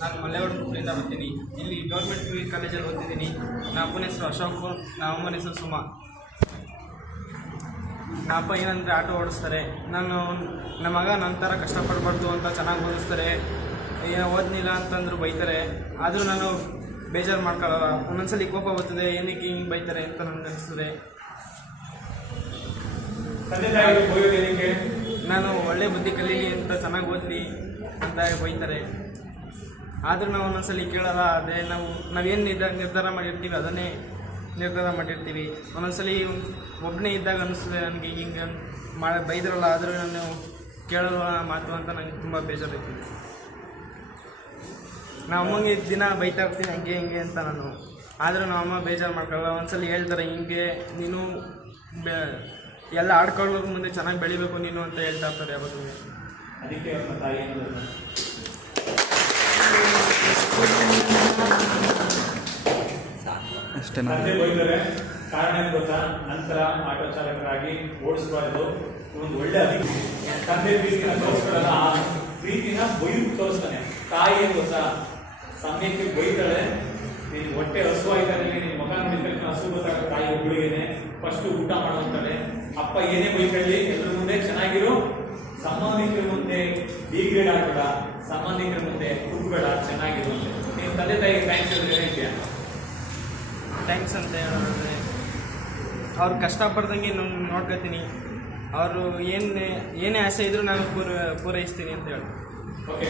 ನಾನು ಮಲ್ಲೇವಾಡದಿಂದ ಬರ್ತೀನಿ. ಇಲ್ಲಿ ಗೌರ್ಮೆಂಟ್ PU ಕಾಲೇಜಲ್ಲಿ ಓದ್ತಿದ್ದೀನಿ. ನಮ್ಮ ಅಪ್ಪನ ಹೆಸರು ಅಶೋಕ್, ನಮ್ಮ ಅಮ್ಮನ ಹೆಸರು ಸುಮಾ. ನಮ್ಮ ಅಪ್ಪ ಏನಂದರೆ ಆಟೋ ಓಡಿಸ್ತಾರೆ. ನಮ್ಮ ಮಗ ನನ್ನ ಥರ ಕಷ್ಟಪಡಬಾರ್ದು ಅಂತ ಚೆನ್ನಾಗಿ ಓದಿಸ್ತಾರೆ. ಏನೋ ಓದಲಿಲ್ಲ ಅಂತಂದ್ರು ಬೈತಾರೆ. ಆದರೂ ನಾನು ಬೇಜಾರು ಮಾಡ್ಕೊಳ್ಳಲ್ಲ. ಒಂದೊಂದ್ಸಲಿ ಕೋಪ ಬರ್ತದೆ, ಏನಕ್ಕೆ ಹಿಂಗೆ ಬೈತಾರೆ ಅಂತ ನನಗೆ ಅನಿಸ್ತದೆ. ನಾನು ಒಳ್ಳೆ ಬುದ್ಧಿ ಕಲೀಲಿ ಅಂತ ಚೆನ್ನಾಗಿ ಓದಲಿ ಅಂತ ಬೈತಾರೆ. ಆದರೂ ನಾವು ಒಂದೊಂದ್ಸಲಿ ಕೇಳಲ್ಲ. ಅದೇ ನಾವೇನು ನಿರ್ಧಾರ ಮಾಡಿರ್ತೀವಿ ಅದನ್ನೇ ನಿರ್ಧಾರ ಮಾಡಿರ್ತೀವಿ. ಒಂದೊಂದ್ಸಲಿ ಒಬ್ಬನೇ ಇದ್ದಾಗ ಅನ್ನಿಸ್ತದೆ ನನಗೆ ಹಿಂಗೆ ಬೈದ್ರಲ್ಲ, ಆದರೂ ನಾನು ಕೇಳಲ್ಲ ಮಾತು ಅಂತ ನನಗೆ ತುಂಬ ಬೇಜಾರಾಗ್ತಿದೆ. ನಾವು ಅಮ್ಮಂಗೆ ದಿನ ಬೈತಾ ಇರ್ತೀನಿ ಹಂಗೆ ಹಿಂಗೆ ಅಂತ ನಾನು. ಆದರೂ ನಮ್ಮ ಅಮ್ಮ ಬೇಜಾರು ಮಾಡ್ಕೊಳ್ಳಲ್ಲ. ಒಂದ್ಸಲಿ ಹೇಳ್ತಾರೆ, ಹಿಂಗೆ ನೀನು ಎಲ್ಲ ಆಡ್ಕೊಳ್ಳೋಕೆ ಮುಂದೆ ಚೆನ್ನಾಗಿ ಬೆಳಿಬೇಕು ನೀನು ಅಂತ ಹೇಳ್ತಾ ಇರ್ತಾರೆ ಯಾವಾಗಲೂ. ಅದಕ್ಕೆ ತಾಯಿ ಅಷ್ಟೇ ಬೈತಾರೆ. ಕಾರಣ ಏನು ಗೊತ್ತಾ? ನಂತರ ಆಟೋ ಚಾಲಕರಾಗಿ ಓಡಿಸಬಾರ್ದು. ಒಂದು ಒಳ್ಳೆ ಅಧಿಕ ತಂದೆ ಪ್ರೀತಿನ ತೋರಿಸ್ಕೊಳ್ಳಲ್ಲ, ಆ ಪ್ರೀತಿನ ಬೈದು ತೋರಿಸ್ತಾನೆ. ತಾಯಿ ಏನು ಗೊತ್ತಾ? ಸಮಯಕ್ಕೆ ಬೈತಾಳೆ. ನೀನು ಹೊಟ್ಟೆ ಹಸು ಆಯ್ತಾನೆ, ನಿನ್ನ ಮಗ ನೋಡಿದ್ರೆ ಹಸು ಗೊತ್ತಾಗ ತಾಯಿ ಒಬ್ಬಳಿಗೇನೆ ಫಸ್ಟ್ ಊಟ ಮಾಡುವಂತಾಳೆ. ಅಪ್ಪ ಏನೇ ಬೈಕೊಳ್ಳಿ ಎಲ್ಲರ ಮುಂದೆ ಚೆನ್ನಾಗಿರು, ಸಂಬಂಧಿಕರ ಮುಂದೆ ಡಿಗ್ರೇಡ್ ಆಗ್ಬೇಡ, ಸಂಬಂಧಿಕರ ಮುಂದೆ ಕುಗ್ಬೇಡ, ಚೆನ್ನಾಗಿರು ಅಂತ. ನೀನು ತಂದೆ ತಾಯಿಗೆ ಥ್ಯಾಂಕ್ಸ್ ಹೇಳ್ತೀಯ? ಥ್ಯಾಂಕ್ಸ್ ಅಂತ ಹೇಳೋದ್ರೆ ಅವ್ರು ಕಷ್ಟಪಡ್ದಂಗೆ ನಾನು ನೋಡ್ಕೊತೀನಿ. ಅವರು ಏನೇ ಆಸೆ ಇದ್ದರೂ ನಾನು ಪೂರೈಸ್ತೀನಿ ಅಂತ ಹೇಳಿ. ಓಕೆ.